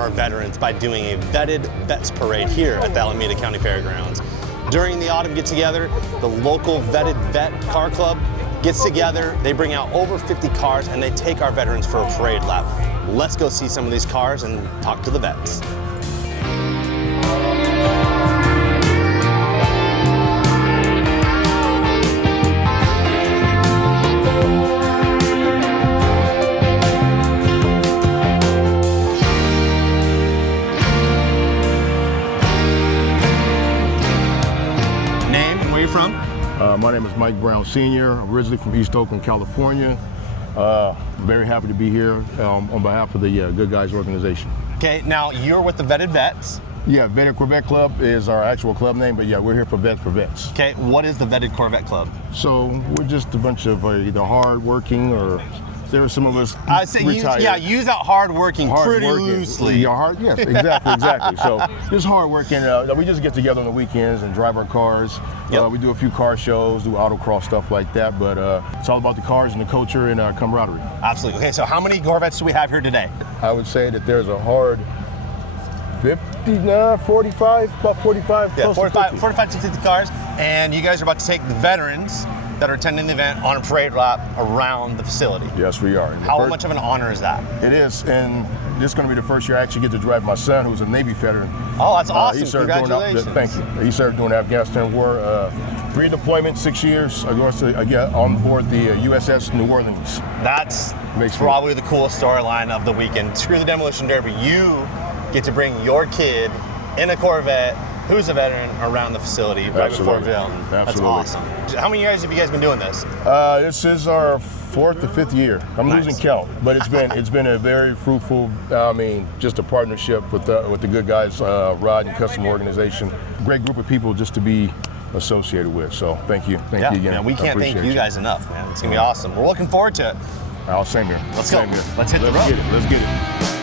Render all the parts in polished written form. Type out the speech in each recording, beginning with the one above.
our veterans by doing a Vetted Vets parade here at the Alameda County Fairgrounds. During the Autumn Get-Together, the local Vetted Vet Car Club gets together, they bring out over 50 cars, and they take our veterans for a parade lap. Let's go see some of these cars and talk to the vets. Name, where you from? My name is Mike Brown Sr., originally from East Oakland, California. Very happy to be here on behalf of the Goodguys organization. Okay, now you're with the Vetted Vets. Yeah, Vetted Corvette Club is our actual club name, but yeah, we're here for Vettes4Vets. Okay, what is the Vetted Corvette Club? So we're just a bunch of either hard-working or there are some of us I say retired. use that hard-working pretty loosely. Yeah, yes, exactly. So just hard-working. We just get together on the weekends and drive our cars. Yep. We do a few car shows, do autocross, stuff like that, but it's all about the cars and the culture and camaraderie. Absolutely. Okay, so how many Corvettes do we have here today? I would say that there's a hard 45, about 45. Yeah, close to 45 to 50 cars, and you guys are about to take the veterans that are attending the event on a parade lap around the facility. Yes, we are. How much of an honor is that? It is, and this is going to be the first year I actually get to drive my son, who's a Navy veteran. Oh, that's awesome. He served Congratulations. Thank you. He served during the Afghanistan War. Redeployment, 6 years. I was on board the USS New Orleans. That's probably the coolest storyline of the weekend. Screw the Demolition Derby. You get to bring your kid in a Corvette who's a veteran around the facility right before Vetten. That's awesome. How many years have you guys been doing this? This is our 4th or 5th year. I'm losing count, but it's been a very fruitful. Just a partnership with the Goodguys Ride and Custom Organization. Great group of people just to be associated with. So thank you again. Man, we can't thank you guys enough, man. It's gonna be awesome. We're looking forward to it. Same here. Let's go. Let's hit the road. Let's get it.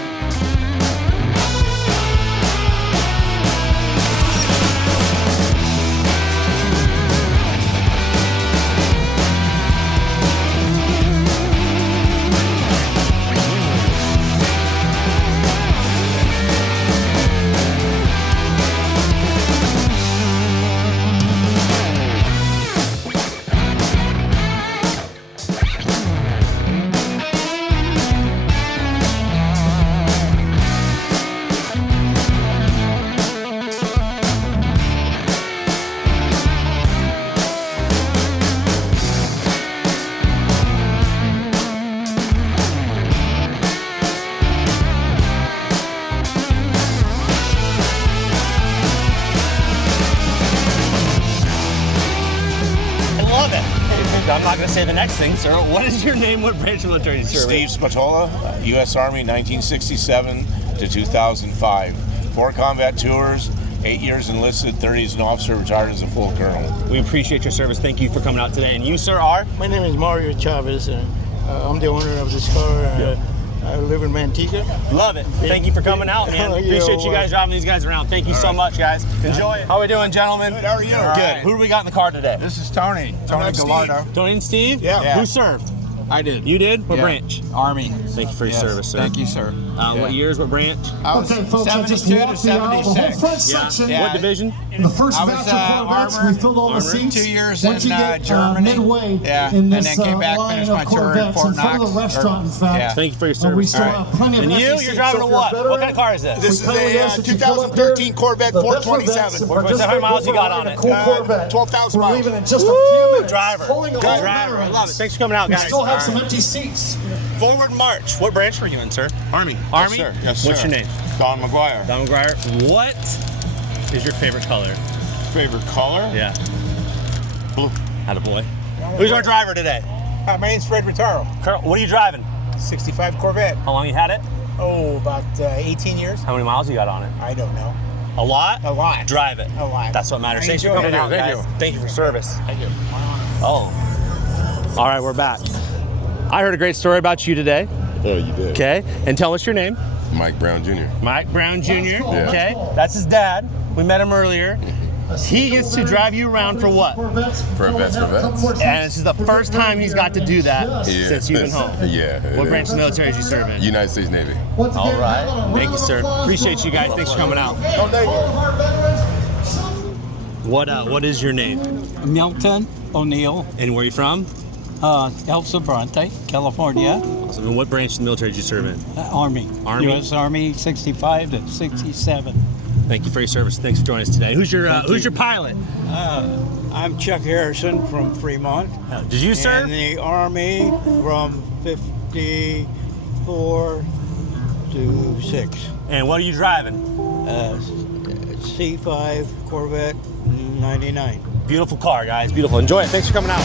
I'm not going to say the next thing, sir. What is your name? What branch of military service? Steve Spatola, U.S. Army, 1967 to 2005. 4 combat tours, 8 years enlisted, 30 as an officer, retired as a full colonel. We appreciate your service. Thank you for coming out today. And you, sir, are? My name is Mario Chavez. I'm the owner of this car. I live in Manteca. Love it. Thank you for coming out, man. Appreciate you guys driving these guys around. Thank you so much, guys. Enjoy it. How are we doing, gentlemen? Good, how are you? Good. Who do we got in the car today? This is Tony Gallardo. Tony and Steve? Yeah. Who served? I did. You did? What branch? Army. Thank you for your service, sir. Thank you, sir. What years, what branch? I was 72 to 76. Yeah. What division? The first batch of Corvettes, we filled all the seats. 2 years Once in you get Germany. Midway and in this then came back, line finished my of tour in Corvettes Fort in front of the Knox. restaurant, in fact. Thank you for your service. We still have plenty of And empty you're seats, driving so a if you're what? veteran, What kind of car is this? This is we kindly ask a that you come up here. 2013 Corvette The 427. Vettes4Vets, How many miles you got on it? Cool Corvette. 12,000 We're miles. leaving in just a few minutes. Driver. Pulling Good all driver. I veterans. love it. Thanks for coming out, We guys. still have some empty seats. Forward march. What branch were you in, sir? Army. Army? Yes, sir. Yes, What's sir. your name? Don McGuire. Don McGuire. What is your favorite color? Favorite color? Yeah. Blue. Attaboy. Who's our driver today? My name's Fred Rotaro. Carl, what are you driving? 65 Corvette. How long you had it? Oh, about 18 years. How many miles you got on it? I don't know. A lot? A lot. Drive it. A lot. That's what matters. I Thanks for enjoy coming it. out, Thank guys. you. Thank you for service. Thank you. Oh. All right, we're back. I heard a great story about you today. Yeah, you did. Okay, and tell us your name. Mike Brown Jr. Mike Brown Jr. Yeah. Okay, that's his dad. We met him earlier. He gets to drive you around for what? For Vettes4Vets. And this is the first time he's got to do that since you've been home. Yeah. What branch of the military did you serve in? United States Navy. All right. Thank you, sir. Appreciate you guys. Thanks for coming out. What is your name? Milton O'Neill, And where are you from? El Sobrante, California, Awesome. And what branch of the military did you serve in? Army. Army? U.S. Army, 65 to 67. Thank you for your service. Thanks for joining us today. Who's your pilot? I'm Chuck Harrison from Fremont. Did you serve? In the Army from 54 to 6. And what are you driving? C5 Corvette 99. Beautiful car, guys. Beautiful. Enjoy it. Thanks for coming out.